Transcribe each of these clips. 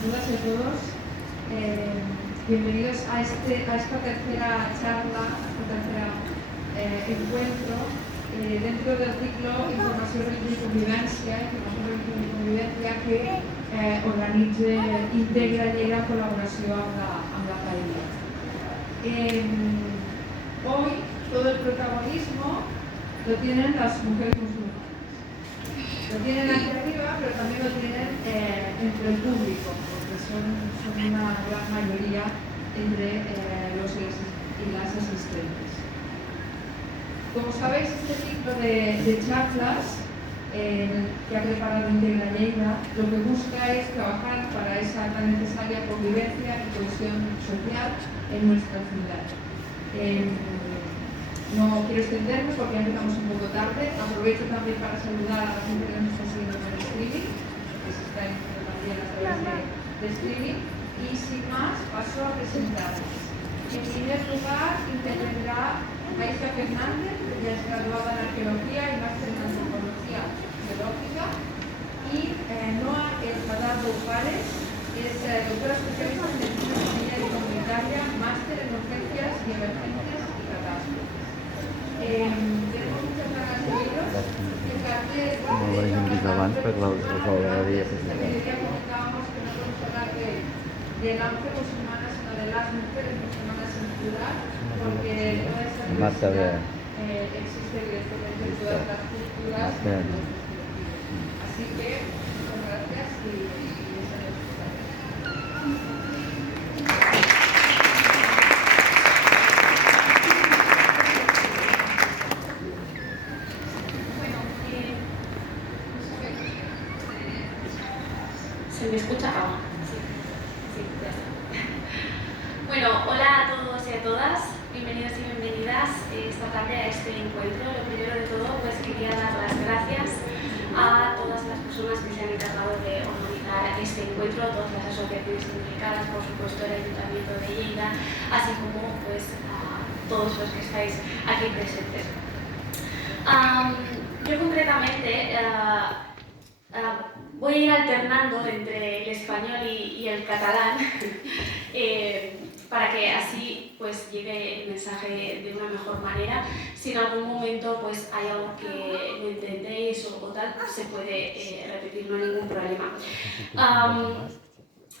todas y a todos. Bienvenidos a esta tercera charla, a este tercer encuentro dentro del ciclo Informació, Religió i Convivència, que organitza Integra Lleida en col·laboració amb la Paella. Hoy todo el protagonismo lo tienen las mujeres musulmanas. Lo tienen aquí arriba, pero también lo tienen entre el público, porque son una gran mayoría entre los y las asistentes. Como sabéis, este ciclo de charlas que ha preparado Integra Lleida lo que busca es trabajar para esa tan necesaria convivencia y cohesión social en nuestra ciudad. No quiero extenderme porque ya empezamos un poco tarde. Aprovecho también para saludar a la gente que nos está siguiendo por streaming, que se está viendo también a través de streaming. Y sin más, paso a presentarles. En primer lugar, intervendrá Maisha Fernández, que ya es graduada en Arqueología y máster en Antropología Geológica. Y Noa Espadado Párez es doctora especialista en Medicina Familiar y Comunitaria, máster en Urgencias y Emergencias y Catástrofe. Tenemos muchas ganas de ellos. El cartel comentábamos que no podemos hablar del ANFE musulmana, sino de las mujeres musulmanas en plural, porque toda esa diversidad existe evidentemente en todas las culturas. Así que, muchas gracias y esa es nuestra tarea. ¿Se me escucha? Ah, sí, ya está. Bueno, hola a todos y a todas, bienvenidos y bienvenidas esta tarde a este encuentro. Lo primero de todo, pues quería dar las gracias a todas las personas que se han encargado de organizar este encuentro, a todas las asociaciones implicadas, por supuesto el Ayuntamiento de Lleida, así como pues a todos los que estáis aquí presentes. Yo concretamente voy a ir alternando entre el español y el catalán para que así pues llegue el mensaje de una mejor manera. Si en algún momento pues hay algo que no entendéis o tal, se puede repetir, no hay ningún problema.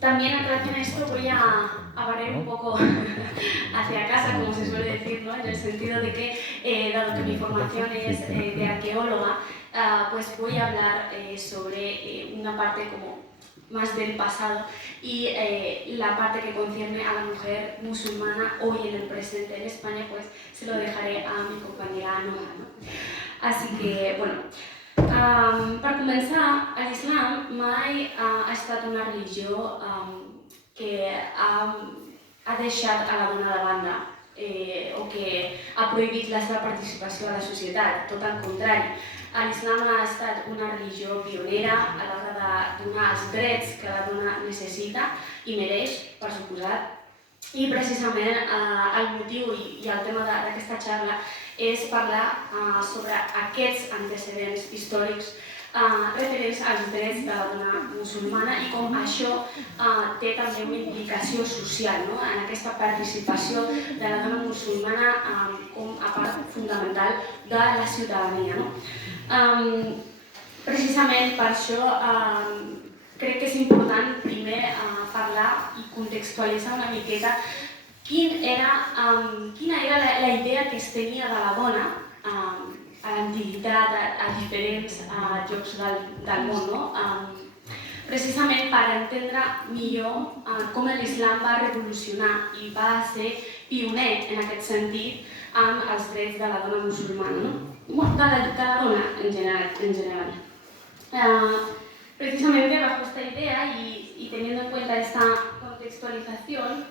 También en relación a esto voy a barrer un poco hacia casa, como se suele decir, ¿no? En el sentido de que, dado que mi formación es de arqueóloga, pues voy a hablar sobre una parte como más del pasado y la parte que concierne a la mujer musulmana hoy en el presente en España, pues se lo dejaré a mi compañera Noa, ¿no? Así que, bueno, per començar, l'Islam mai ha estat una religió que ha deixat a la dona de banda o que ha prohibit la seva participació a la societat, tot al contrari. L'Islam ha estat una religió pionera a l'hora de donar els drets que la dona necessita i mereix, per suposat, i precisament el motiu i el tema d'aquesta xarra és parlar sobre aquests antecedents històrics referents als drets de la dona musulmana i com això té també una implicació social, no? En aquesta participació de la dona musulmana com a part fundamental de la ciutadania, no? Precisament per això crec que és important primer parlar i contextualitzar una miqueta quina era la idea que es tenia de la dona a l'antiguitat, a diferents llocs del món, no? Precisament per entendre millor com l'Islam va revolucionar i va ser pioner en aquest sentit amb els drets de la dona musulmana, no? De la dona en general. Precisamente bajo esta idea y teniendo en cuenta esta contextualización,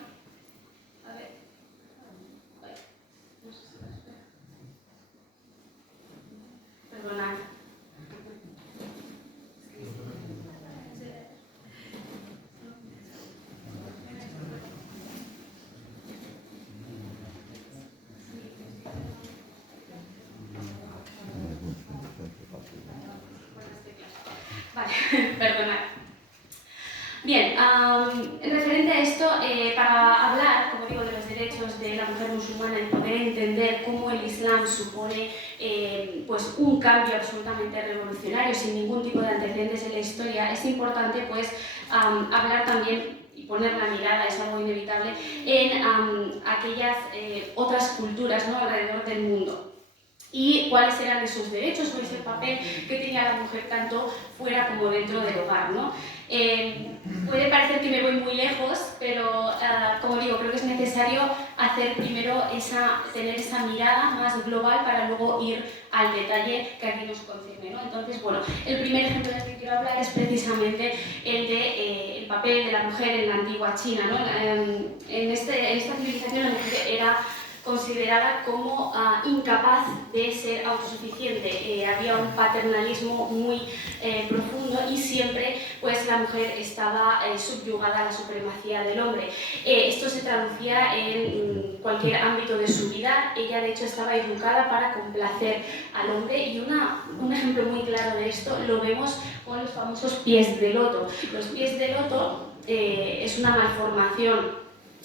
perdonad. Vale, perdonad. Bien, en referente a esto, para hablar, como digo, de los derechos de la mujer musulmana y poder entender cómo el Islam supone pues un cambio absolutamente revolucionario, sin ningún tipo de antecedentes en la historia, es importante pues hablar también y poner la mirada, es algo inevitable, en aquellas otras culturas, ¿no?, alrededor del mundo. Y cuáles eran esos derechos o ese papel que tenía la mujer tanto fuera como dentro del hogar, ¿no? Puede parecer que me voy muy lejos, pero como digo, creo que es necesario hacer primero tener esa mirada más global para luego ir al detalle que aquí nos concierne, ¿no? Entonces, bueno, el primer ejemplo del que quiero hablar es precisamente el de el papel de la mujer en la antigua China, ¿no? En esta civilización la mujer era considerada como incapaz de ser autosuficiente. Había un paternalismo muy profundo y siempre pues, la mujer estaba subyugada a la supremacía del hombre. Esto se traducía en cualquier ámbito de su vida. Ella de hecho estaba educada para complacer al hombre y un ejemplo muy claro de esto lo vemos con los famosos pies de loto. Los pies de loto es una malformación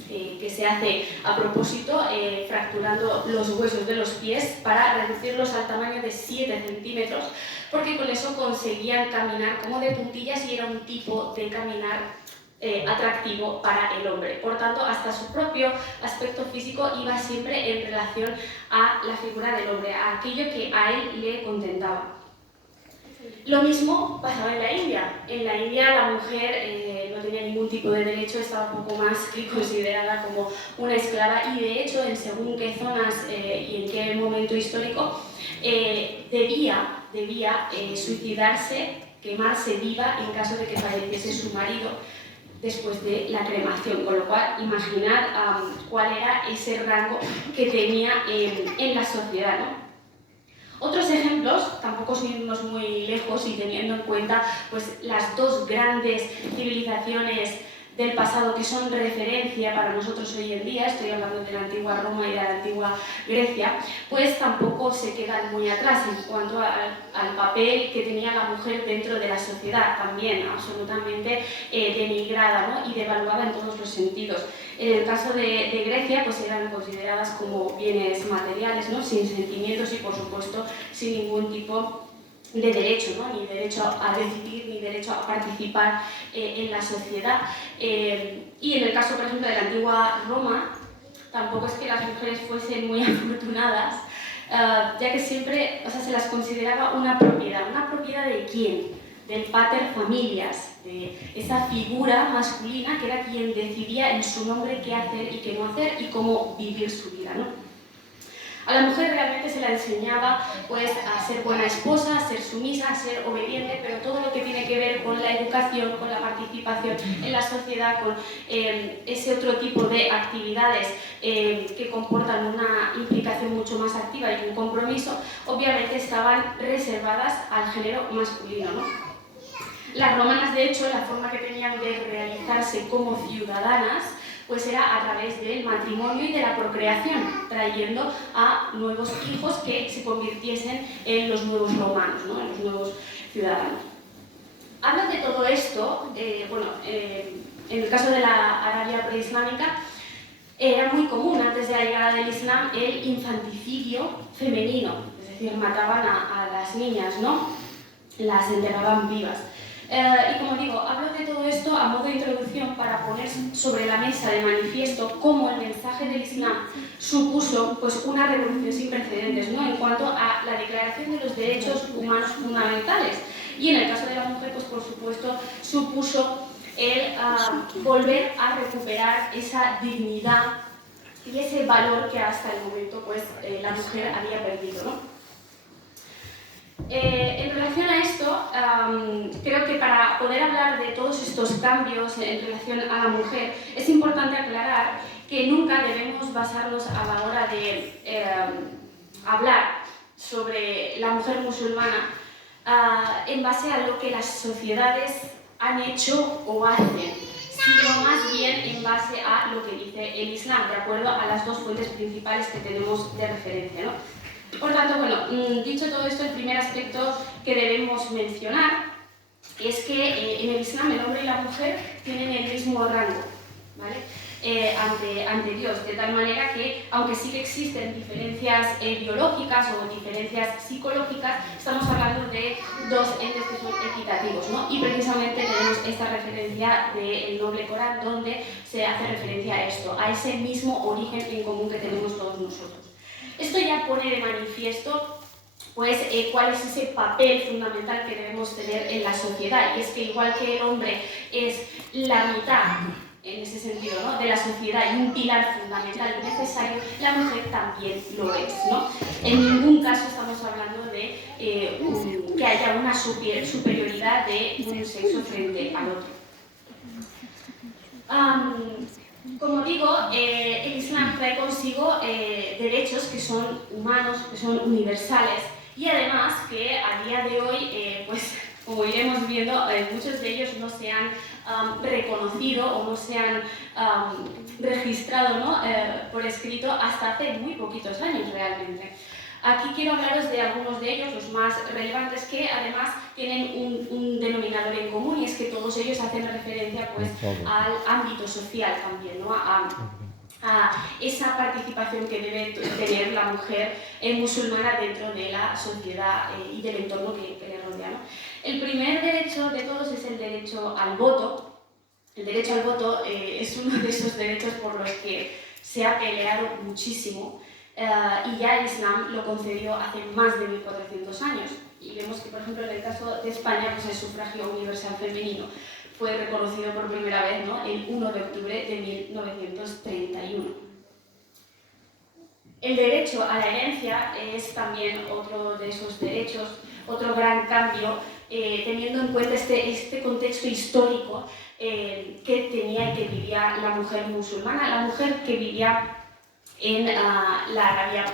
que se hace a propósito, fracturando los huesos de los pies para reducirlos al tamaño de 7 centímetros, porque con eso conseguían caminar como de puntillas y era un tipo de caminar atractivo para el hombre. Por tanto, hasta su propio aspecto físico iba siempre en relación a la figura del hombre, a aquello que a él le contentaba. Lo mismo pasaba en la India. En la India la mujer no tenía ningún tipo de derecho, estaba un poco más que considerada como una esclava y de hecho en según qué zonas y en qué momento histórico debía suicidarse, quemarse viva en caso de que falleciese su marido después de la cremación, con lo cual imaginar cuál era ese rango que tenía en la sociedad, ¿no? Otros ejemplos, tampoco sin irnos muy lejos y teniendo en cuenta pues, las dos grandes civilizaciones del pasado que son referencia para nosotros hoy en día, estoy hablando de la antigua Roma y de la antigua Grecia, pues tampoco se quedan muy atrás en cuanto al papel que tenía la mujer dentro de la sociedad, también absolutamente denigrada, ¿no?, y devaluada en todos los sentidos. En el caso de Grecia, pues eran consideradas como bienes materiales, ¿no?, sin sentimientos y, por supuesto, sin ningún tipo de derecho, ¿no?, ni derecho a decidir, ni derecho a participar en la sociedad. Y en el caso, por ejemplo, de la antigua Roma, tampoco es que las mujeres fuesen muy afortunadas, ya que siempre, o sea, se las consideraba una propiedad ¿de quién? Del pater familias, de esa figura masculina que era quien decidía en su nombre qué hacer y qué no hacer y cómo vivir su vida, ¿no? A la mujer realmente se la enseñaba pues, a ser buena esposa, a ser sumisa, a ser obediente, pero todo lo que tiene que ver con la educación, con la participación en la sociedad, con ese otro tipo de actividades que comportan una implicación mucho más activa y un compromiso, obviamente estaban reservadas al género masculino, ¿no? Las romanas, de hecho, la forma que tenían de realizarse como ciudadanas pues era a través del matrimonio y de la procreación, trayendo a nuevos hijos que se convirtiesen en los nuevos romanos, ¿no?, en los nuevos ciudadanos. Hablo de todo esto, en el caso de la Arabia preislámica, era muy común antes de la llegada del Islam el infanticidio femenino, es decir, mataban a las niñas, ¿no?, las enterraban vivas. Y como digo, hablo de todo esto a modo de introducción para poner sobre la mesa de manifiesto cómo el mensaje del Islam supuso pues, una revolución sin precedentes, ¿no?, en cuanto a la declaración de los derechos humanos fundamentales. Y en el caso de la mujer, pues por supuesto, supuso el volver a recuperar esa dignidad y ese valor que hasta el momento pues, la mujer había perdido, ¿no? En relación a esto, creo que para poder hablar de todos estos cambios en relación a la mujer, es importante aclarar que nunca debemos basarnos a la hora de hablar sobre la mujer musulmana en base a lo que las sociedades han hecho o hacen, sino más bien en base a lo que dice el Islam, de acuerdo a las dos fuentes principales que tenemos de referencia, ¿no? Por tanto, bueno, dicho todo esto, el primer aspecto que debemos mencionar Y es que en el Islam el hombre y la mujer tienen el mismo rango, ¿vale? Ante Dios, de tal manera que, aunque sí que existen diferencias biológicas o diferencias psicológicas, estamos hablando de dos entes que son equitativos, ¿no? Y precisamente tenemos esta referencia del noble Corán, donde se hace referencia a esto, a ese mismo origen en común que tenemos todos nosotros. Esto ya pone de manifiesto pues cuál es ese papel fundamental que debemos tener en la sociedad, y es que igual que el hombre es la mitad, en ese sentido, ¿no?, de la sociedad y un pilar fundamental y necesario, la mujer también lo es, ¿no? En ningún caso estamos hablando de que haya una superioridad de un sexo frente al otro. Como digo, el Islam trae consigo derechos que son humanos, que son universales, y además que a día de hoy, pues como iremos viendo, muchos de ellos no se han reconocido o no se han registrado, ¿no?, por escrito hasta hace muy poquitos años realmente. Aquí quiero hablaros de algunos de ellos, los más relevantes, que además tienen un denominador en común, y es que todos ellos hacen referencia pues al ámbito social también, ¿no?, a esa participación que debe tener la mujer musulmana dentro de la sociedad y del entorno que le rodea, ¿no? El primer derecho de todos es el derecho al voto. El derecho al voto es uno de esos derechos por los que se ha peleado muchísimo, y ya el Islam lo concedió hace más de 1400 años. Y vemos que, por ejemplo, en el caso de España, pues el sufragio universal femenino fue reconocido por primera vez, ¿no?, el 1 de octubre de 1931. El derecho a la herencia es también otro de esos derechos, otro gran cambio, teniendo en cuenta este contexto histórico que tenía y que vivía la mujer musulmana, la mujer que vivía en la Arabia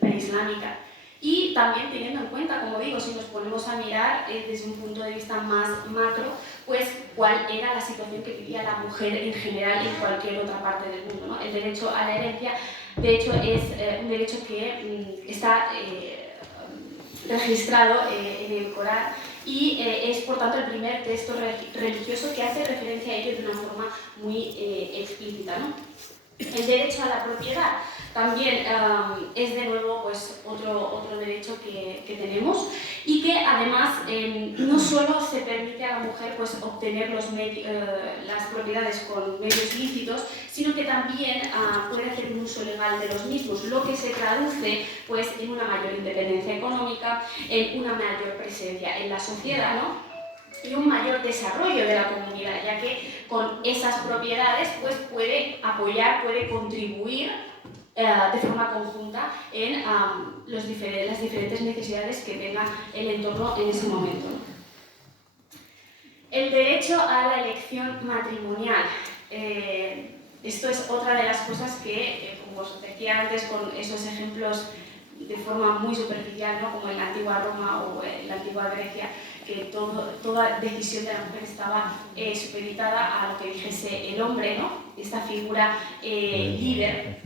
preislámica. Y también teniendo en cuenta, como digo, si nos ponemos a mirar desde un punto de vista más macro, pues cuál era la situación que vivía la mujer en general en cualquier otra parte del mundo, ¿no? El derecho a la herencia, de hecho, es un derecho que está registrado en el Corán, y es por tanto el primer texto religioso que hace referencia a ello de una forma muy explícita, ¿no? El derecho a la propiedad también es de nuevo pues, otro derecho que tenemos, y que además no solo se permite a la mujer pues, obtener las propiedades con medios lícitos, sino que también puede hacer un uso legal de los mismos, lo que se traduce pues, en una mayor independencia económica, en una mayor presencia en la sociedad, ¿no?, y un mayor desarrollo de la comunidad, ya que con esas propiedades pues, puede apoyar, puede contribuir de forma conjunta en las diferentes necesidades que tenga el entorno en ese momento. El derecho a la elección matrimonial. Esto es otra de las cosas que, como os decía antes, con esos ejemplos de forma muy superficial, ¿no?, como en la antigua Roma o en la antigua Grecia, que toda decisión de la mujer estaba supeditada a lo que dijese el hombre, ¿no?, esta figura líder,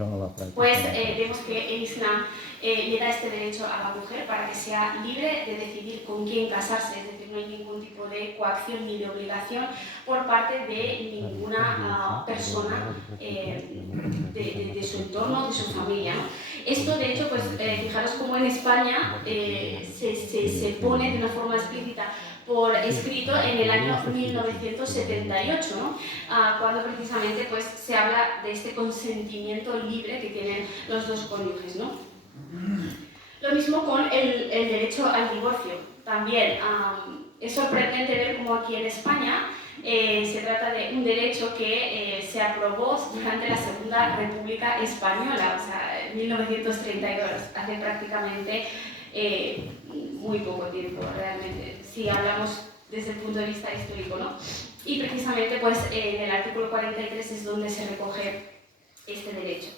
pues vemos que el Islam le da este derecho a la mujer para que sea libre de decidir con quién casarse, es decir, no hay ningún tipo de coacción ni de obligación por parte de ninguna persona de su entorno, de su familia, ¿no? Esto, de hecho, pues fijaros cómo en España se pone de una forma explícita por escrito en el año 1978, ¿no?, cuando precisamente pues, se habla de este consentimiento libre que tienen los dos cónyuges, ¿no? Lo mismo con el derecho al divorcio. También es sorprendente ver cómo aquí en España se trata de un derecho que se aprobó durante la Segunda República Española, o sea, en 1932, hace prácticamente muy poco tiempo realmente, si hablamos desde el punto de vista histórico, ¿no? Y precisamente pues, en el artículo 43 es donde se recoge este derecho.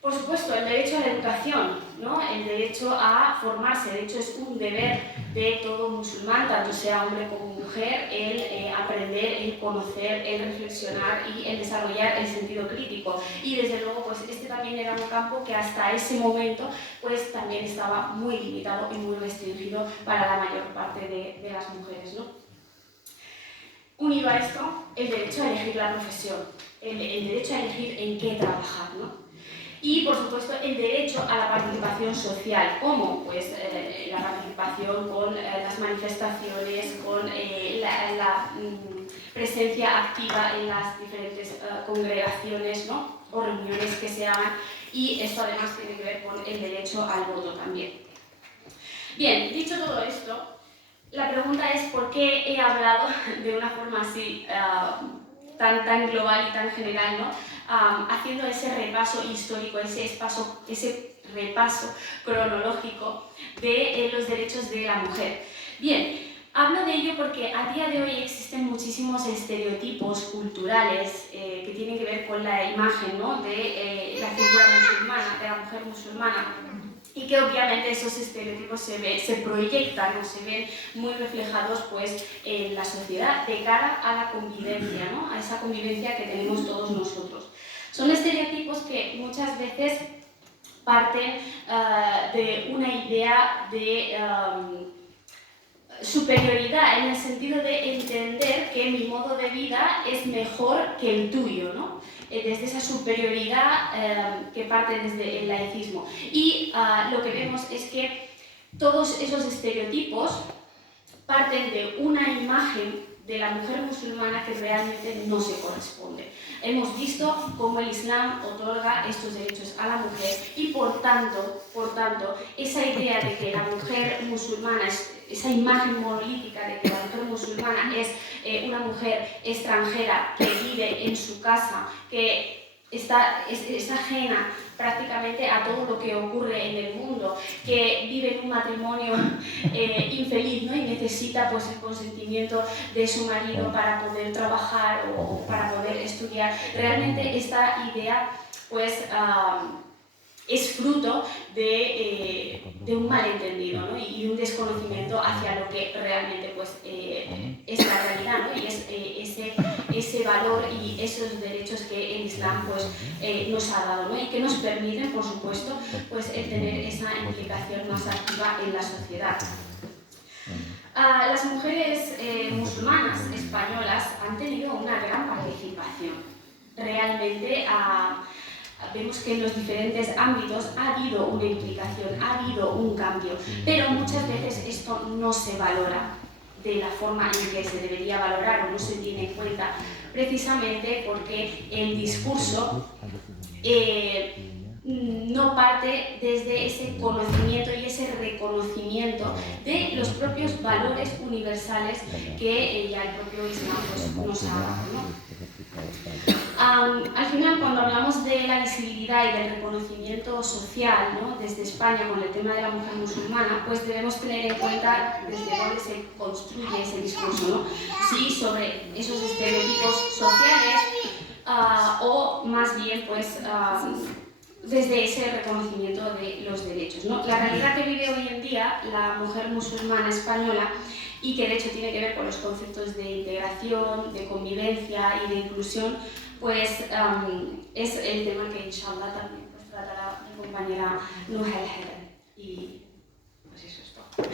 Por supuesto, el derecho a la educación, ¿no?, el derecho a formarse, de hecho es un deber de todo musulmán, tanto sea hombre como mujer, el aprender, el conocer, el reflexionar y el desarrollar el sentido crítico. Y desde luego, pues este también era un campo que hasta ese momento pues también estaba muy limitado y muy restringido para la mayor parte de las mujeres, ¿no? unido a esto, el derecho a elegir la profesión, el derecho a elegir en qué trabajar, ¿no? Y, por supuesto, el derecho a la participación social, como pues, la participación con las manifestaciones, con la presencia activa en las diferentes congregaciones, ¿no? O reuniones que se hagan, y esto además tiene que ver con el derecho al voto también. Bien, dicho todo esto, la pregunta es ¿por qué he hablado de una forma así tan global y tan general, ¿no? Haciendo ese repaso histórico, ese repaso cronológico de los derechos de la mujer. Bien, hablo de ello porque a día de hoy existen muchísimos estereotipos culturales que tienen que ver con la imagen, ¿no? De la figura musulmana, de la mujer musulmana, y que obviamente esos estereotipos se proyectan o se ven muy reflejados pues, en la sociedad de cara a la convivencia, ¿no? A esa convivencia que tenemos todos nosotros. Son estereotipos que muchas veces parten de una idea de superioridad, en el sentido de entender que mi modo de vida es mejor que el tuyo, ¿no? Desde esa superioridad que parte desde el laicismo. Y lo que vemos es que todos esos estereotipos parten de una imagen de la mujer musulmana que realmente no se corresponde. Hemos visto cómo el Islam otorga estos derechos a la mujer y por tanto, esa idea de que la mujer musulmana, esa imagen monolítica de que la mujer musulmana es una mujer extranjera que vive en su casa, que es ajena prácticamente a todo lo que ocurre en el mundo, que vive en un matrimonio infeliz, ¿no? Y necesita pues, el consentimiento de su marido para poder trabajar o para poder estudiar. Realmente esta idea pues, es fruto de un malentendido, ¿no? Y un desconocimiento hacia lo que realmente pues, es la realidad, ¿no? Y es ese valor y esos derechos que el Islam pues, nos ha dado, ¿no? Y que nos permiten, por supuesto, pues, el tener esa implicación más activa en la sociedad. Las mujeres musulmanas españolas han tenido una gran participación. Realmente vemos que en los diferentes ámbitos ha habido una implicación, ha habido un cambio, pero muchas veces esto no se valora de la forma en que se debería valorar o no se tiene en cuenta, precisamente porque el discurso no parte desde ese conocimiento y ese reconocimiento de los propios valores universales que ya el propio Islam pues, nos ha dado, ¿no? Al final, cuando hablamos de la visibilidad y del reconocimiento social, ¿no? Desde España con el tema de la mujer musulmana, pues debemos tener en cuenta desde dónde se construye ese discurso, ¿no? Sí, sobre esos estereotipos sociales o más bien pues, desde ese reconocimiento de los derechos, ¿no? La realidad que vive hoy en día la mujer musulmana española y que de hecho tiene que ver con los conceptos de integración, de convivencia y de inclusión, pues es el tema que inshallah también pues, tratará mi compañera Nuha El Haddad. Y pues eso es todo.